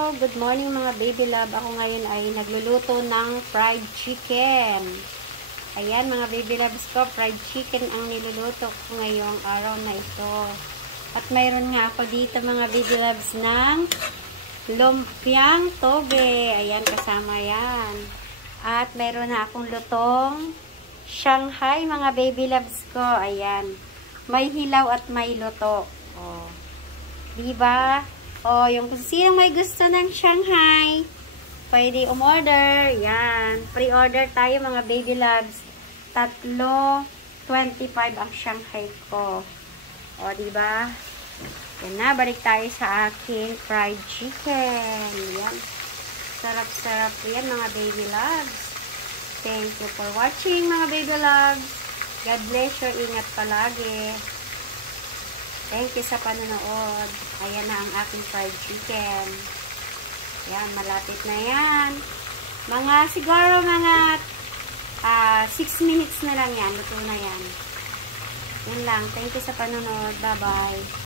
Good morning mga baby love. Ako ngayon ay nagluluto ng fried chicken. Ayan mga baby loves ko, fried chicken ang niluluto ko ngayong araw na ito. At mayroon nga ako dito mga baby loves ng lumpiang toge. Ayan, kasama yan. At mayroon na akong lutong Shanghai mga baby loves ko. Ayan, may hilaw at may luto. Oh, diba? O, yung kung sino may gusto ng Shanghai, pwede umorder. Yan. Pre-order tayo mga baby loves. 3.25 ang Shanghai ko. O, diba? Yan na. Balik tayo sa aking fried chicken. Yan. Sarap-sarap yan mga baby loves. Thank you for watching mga baby loves. God bless you. Ingat palagi. Thank you sa panonood. Ayan na ang aking fried chicken. Yan, malapit na yan. Siguro mga 6 minutes na lang yan. Luto na yan. Yan lang. Thank you sa panonood. Bye-bye.